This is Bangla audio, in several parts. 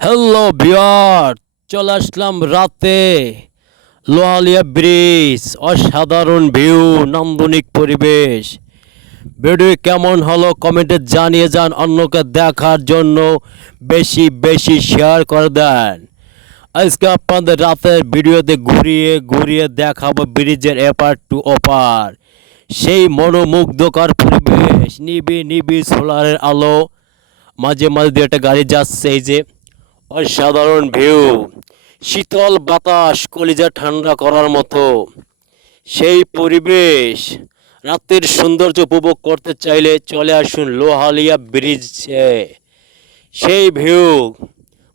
হ্যালো ভিউয়ার, চলে আসলাম রাতে লোহালিয়া ব্রিজ। অসাধারণ ভিউ, নান্দনিক পরিবেশ। ভিডিও কেমন হলো কমেন্টে জানিয়ে যান। অন্যকে দেখার জন্য বেশি বেশি শেয়ার করে দেন। আজকে আপনাদের রাতের ভিডিওতে ঘুরিয়ে ঘুরিয়ে দেখাবো ব্রিজের এপার টু ওপার। সেই মনোমুগ্ধকর পরিবেশ, নিবি নিবি সোলারের আলো, মাঝে মাঝে দিয়ে একটা গাড়ি যাচ্ছে। এই যে অসাধারণ ভিউ, শীতল বাতাস, কলিজা ঠান্ডা করার মতো সেই পরিবেশ। রাতের সৌন্দর্য উপভোগ করতে চাইলে চলে আসুন লোহালিয়া ব্রিজে। সেই ভিউ,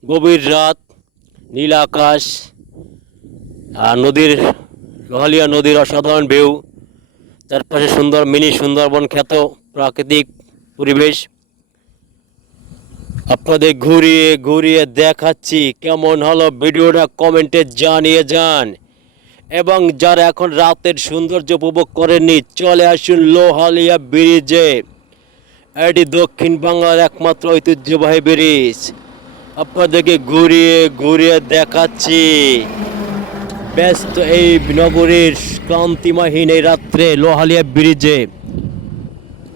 গভীর রাত, নীল আকাশ, আর লোহালিয়া নদীর অসাধারণ ভিউ, চারপাশে সুন্দর মিনি সুন্দরবন খ্যাত প্রাকৃতিক পরিবেশ আপনাদের ঘুরিয়ে ঘুরিয়ে দেখাচ্ছি। কেমন হলো ভিডিওটা কমেন্টে জানিয়ে যান। এবং যারা এখন রাতের সৌন্দর্য উপভোগ করেননি, চলে আসুন লোহালিয়া ব্রিজে। এটি দক্ষিণ বাংলার একমাত্র ঐতিহ্যবাহী ব্রিজ। আপনাদেরকে ঘুরিয়ে ঘুরিয়ে দেখাচ্ছি। ব্যস্ত এই নগরীর ক্লান্তিমাহীন এই রাত্রে লোহালিয়া ব্রিজে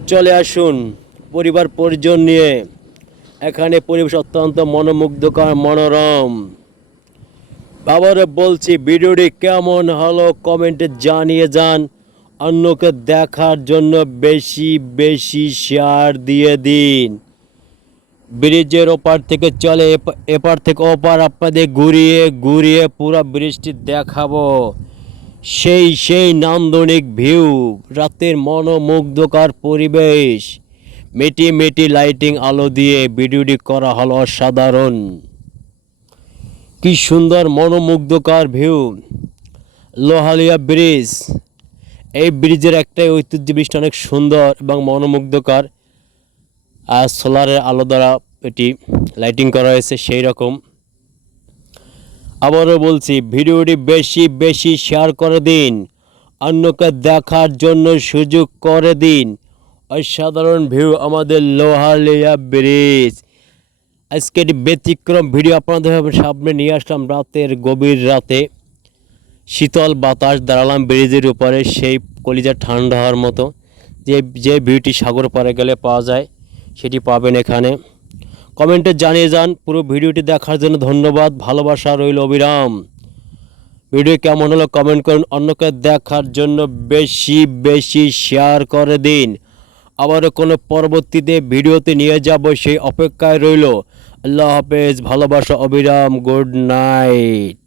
চলে আসুন পরিবার পরিজন নিয়ে। এখানে পরিবেশ অত্যন্ত মনোমুগ্ধকর, মনোরম। বাবারে বলছি, ভিডিওটি কেমন হলো কমেন্টে জানিয়ে যান। অন্যকে দেখার জন্য বেশি বেশি শেয়ার দিয়ে দিন। ব্রিজের ওপার থেকে চলে এপার থেকে ওপার আপনাদের ঘুরিয়ে ঘুরিয়ে পুরো ব্রিজটি দেখাবো। সেই নান্দনিক ভিউ, রাতের মনোমুগ্ধকর পরিবেশ, মেটি মেটি লাইটিং আলো দিয়ে ভিডিওটি করা হলো অসাধারণ। কি সুন্দর মনোমুগ্ধকর ভিউ। লোহালিয়া ব্রিজ, এই ব্রিজের একটাই ঐতিহ্য, ব্রিজটা অনেক সুন্দর এবং মনোমুগ্ধকর। আর সোলারের আলো দ্বারা এটি লাইটিং করা হয়েছে সেই রকম। আবারও বলছি, ভিডিওটি বেশি বেশি শেয়ার করে দিন, অন্যকে দেখার জন্য সুযোগ করে দিন। অসাধারণ ভিউ আমাদের লোহালিয়া ব্রিজ। আজকে এটি ব্যতিক্রম ভিডিও আপনাদের সামনে নিয়ে আসলাম। রাতের গভীর রাতে শীতল বাতাস, দাঁড়ালাম ব্রিজের উপরে, সেই কলিজা ঠান্ডা হওয়ার মতো যে ভিউটি সাগর পাড়ে গেলে পাওয়া যায় সেটি পাবেন এখানে। কমেন্টে জানিয়ে যান। পুরো ভিডিওটি দেখার জন্য ধন্যবাদ, ভালোবাসা রইল অবিরাম। ভিডিও কেমন হলো কমেন্ট করুন, অন্যকে দেখার জন্য বেশি বেশি শেয়ার করে দিন। আবারও কোনো পরবর্তীতে ভিডিওতে নিয়ে যাব, সেই অপেক্ষায় রইল। আল্লাহ হাফেজ, ভালোবাসা অবিরাম, গুড নাইট।